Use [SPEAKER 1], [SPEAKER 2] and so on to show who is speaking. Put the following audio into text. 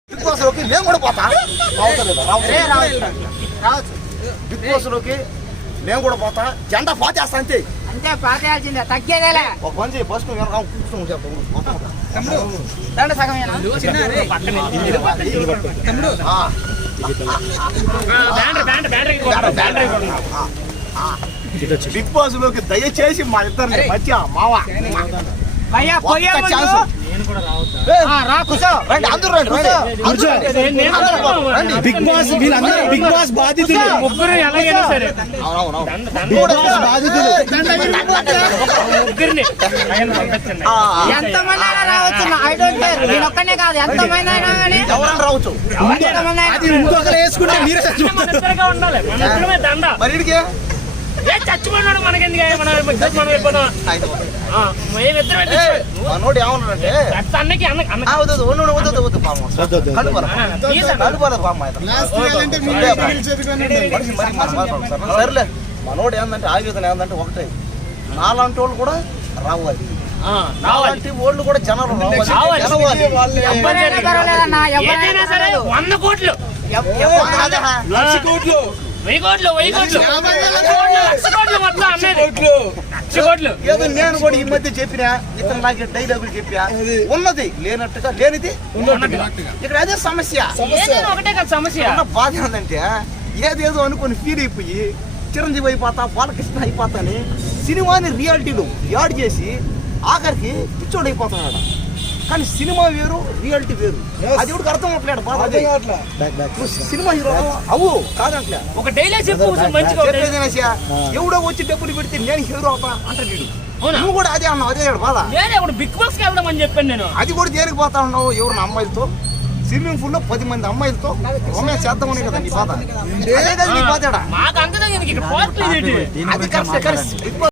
[SPEAKER 1] Big boss లోకి నేను కూడా పోతా. బిగ్ బాస్ లోకి నేను కూడా పోతా. జెండా పాతేస్తా అంతే.
[SPEAKER 2] అంతే పాతేయాల్సిందే, తగ్గేదేలే.
[SPEAKER 1] ఒక పని చేయి, ఫస్ట్ కూర్చొని చెప్తాను.
[SPEAKER 2] దండ సగమేనా?
[SPEAKER 1] బిగ్ బాస్ లోకి దయచేసి మా ఇద్దరు మధ్య మావ
[SPEAKER 3] బిగ్ బాస్ వీళ్ళందరూ బిగ్ బాస్ బాధితులు.
[SPEAKER 4] ముగ్గురు ఎలాగైనా సరే
[SPEAKER 3] బాధితులు.
[SPEAKER 4] ముగ్గురిని
[SPEAKER 2] ఎంతమంది అయినా రావచ్చు. I don't care. నేను ఒక్కనే కాదు, ఎంతమంది అయినా కానీ
[SPEAKER 1] ఎవరైనా రావచ్చు.
[SPEAKER 3] ఇంకొకరు వేసుకుంటే మీరే
[SPEAKER 4] మన ఇద్దరుగా ఉండాలి. మన ఇద్దరమే దండ.
[SPEAKER 1] మరి ఇడికే
[SPEAKER 4] ఏ చచ్చిపోయినాడు మనకెందుకు? మనం అయిపోతాం.
[SPEAKER 1] మనోడు ఏమన్నాడంటే
[SPEAKER 4] అన్నకి
[SPEAKER 1] సర్లే, మనోడు ఏంటంటే ఆయుధం ఏంటంటే ఒకటే, నాలాంటి వాళ్ళు కూడా రావాలి. నాలాంటి వాళ్ళు కూడా జనాలు రావాలి.
[SPEAKER 2] ఎవరైనా పర్వాలేదన్నా, ఎవరైనా సరే
[SPEAKER 4] 100 కోట్లు
[SPEAKER 3] 1,00,000 కోట్లు
[SPEAKER 4] 1000 కోట్లు 1,00,000 కోట్లు మొత్తం అన్నది 1,00,000 కోట్లు.
[SPEAKER 1] ఏదో నేను కూడా ఈ మధ్య చెప్పినా, ఇతను నాకు డైలాగులు చెప్పా, ఉన్నది లేనట్టుగా లేనిది ఇక్కడ అదే సమస్య.
[SPEAKER 4] ఏదైనా ఒకటే కదా సమస్య.
[SPEAKER 1] ఉన్న బాధ ఏంటంటే ఏదేదో అనుకుని ఫీల్ అయిపోయి చిరంజీవి అయిపోతా, బాలకృష్ణ అయిపోతాని సినిమాని రియాలిటీలో యాడ్ చేసి ఆఖరికి పిచ్చోడు అయిపోతున్నాడు. కానీ సినిమా వేరు, రియాలిటీ వేరు. అది కూడా అర్థం అవట్లేదు. బాధ సినిమా హీరో అవు కాదంట్లే.
[SPEAKER 4] ఒక డైలాగ్ చెప్పు మంచిగా.
[SPEAKER 1] ఎవడో వచ్చి డబ్బులు పెడితే నేను హీరో అవుతా అంటాడు. నువ్వు కూడా అదే అన్నావు, అదే బాధ.
[SPEAKER 4] ఇప్పుడు బిగ్ బాస్ కి వెళ్దాం అని చెప్పాను నేను.
[SPEAKER 1] అది కూడా దేనికి పోతా ఉన్నావు? ఎవరిన అమ్మాయిలతో స్విమ్మింగ్ పూల్ లో 10 మంది అమ్మాయిలతో రొమాన్స్ చేద్దామని కదా నీ బాధ. అదే కదా నీ బాధ.
[SPEAKER 4] మాకు అంతదా ఇక్కడ పోట్లేదు.
[SPEAKER 1] అది కరెక్ట్.